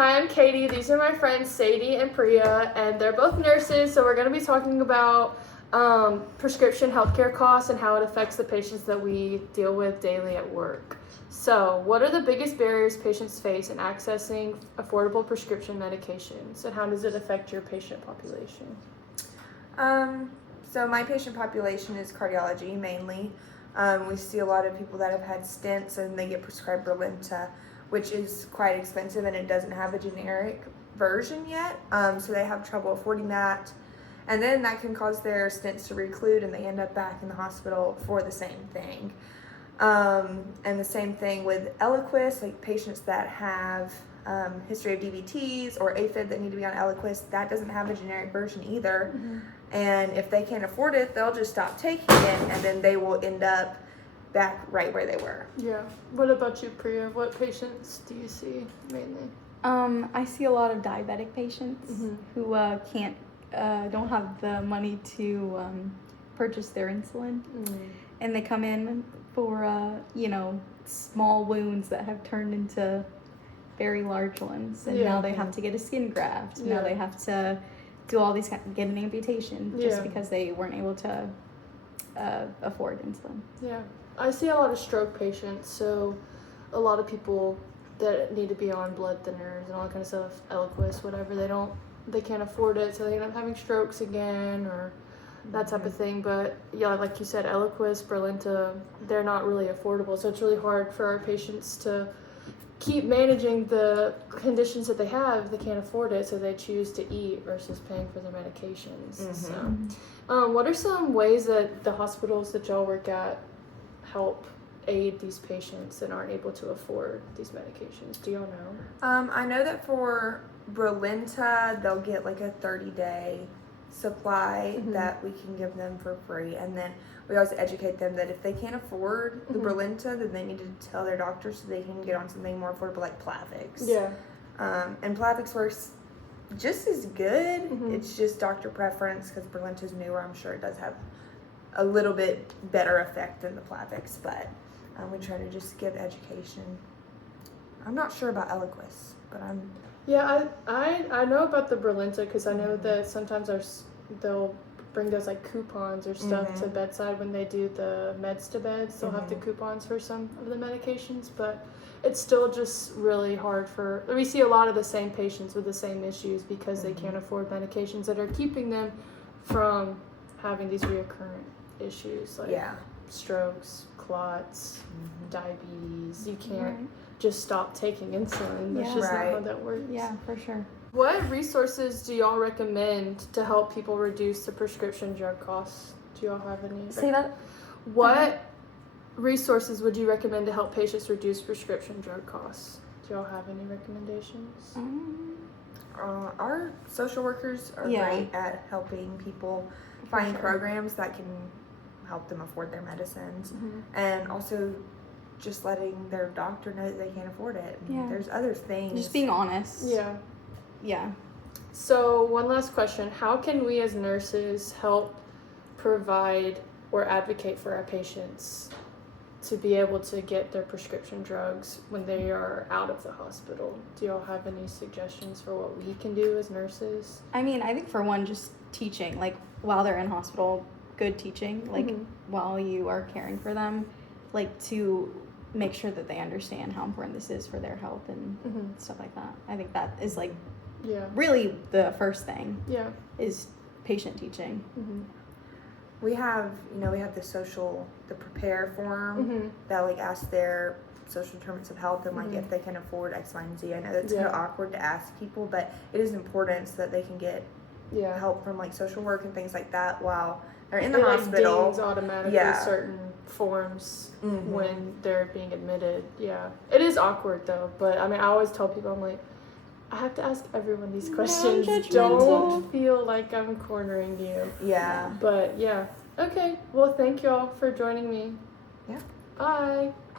Hi, I'm Katie. These are my friends Sadie and Priya, and they're both nurses, so we're going to be talking about prescription healthcare costs and how it affects the patients that we deal with daily at work. So, what are the biggest barriers patients face in accessing affordable prescription medications, and how does it affect your patient population? So my patient population is cardiology mainly. We see a lot of people that have had stents and they get prescribed Brilinta, which is quite expensive and it doesn't have a generic version yet. So they have trouble affording that. And then that can cause their stents to reclude and they end up back in the hospital for the same thing. And the same thing with Eliquis, like patients that have history of DVTs or AFib that need to be on Eliquis, that doesn't have a generic version either. Mm-hmm. And if they can't afford it, they'll just stop taking it and then they will end up back right where they were. Yeah. What about you, Priya? What patients do you see mainly? I see a lot of diabetic patients who don't have the money to purchase their insulin. And they come in for, small wounds that have turned into very large ones. And now they have to get a skin graft. Yeah. Now they have to do all these, get an amputation just because they weren't able to afford insulin. Yeah. I see a lot of stroke patients, so a lot of people that need to be on blood thinners and all that kind of stuff, Eliquis, whatever, they can't afford it, so they end up having strokes again or that type of thing. But yeah, like you said, Eliquis, Brilinta, they're not really affordable, so it's really hard for our patients to keep managing the conditions that they have if they can't afford it, so they choose to eat versus paying for their medications. So what are some ways that the hospitals that y'all work at help aid these patients that aren't able to afford these medications? Do y'all know? I know that for Brilinta, they'll get like a 30-day supply that we can give them for free. And then we always educate them that if they can't afford the Brilinta, then they need to tell their doctor so they can get on something more affordable like Plavix. Yeah. And Plavix works just as good. It's just doctor preference because Brilinta's newer. I'm sure it does have a little bit better effect than the Plavix, but we try to just give education. I'm not sure about Eliquis, but Yeah, I know about the Brilinta because I know that sometimes they'll bring those like coupons or stuff to bedside when they do the meds to beds. They'll have the coupons for some of the medications, but it's still just really hard we see a lot of the same patients with the same issues because they can't afford medications that are keeping them from having these reoccurrent issues like strokes, clots, diabetes. You can't just stop taking insulin. That's just not how that works. Yeah, for sure. What resources do y'all recommend to help people reduce the prescription drug costs? Do y'all have any? Say that. What resources would you recommend to help patients reduce prescription drug costs? Do y'all have any recommendations? Our social workers are great at helping people find programs that can help them afford their medicines, and also just letting their doctor know that they can't afford it. There's other things. Just being honest. Yeah. So one last question. How can we as nurses help provide or advocate for our patients to be able to get their prescription drugs when they are out of the hospital? Do y'all have any suggestions for what we can do as nurses? I mean, I think for one, just teaching, like while they're in hospital, good teaching, like while you are caring for them, like to make sure that they understand how important this is for their health and stuff like that. I think that is like really the first thing is patient teaching. We have the prepare form that like asks their social determinants of health and like if they can afford X, Y, and Z. I know that's kind of awkward to ask people, but it is important so that they can get help from like social work and things like that while they're in the hospital. It dings automatically certain forms when they're being admitted. Yeah, it is awkward though, but I mean I always tell people, I'm like, I have to ask everyone these questions. Don't feel like I'm cornering you. Yeah. But yeah. Okay. Well, thank y'all for joining me. Yeah. Bye.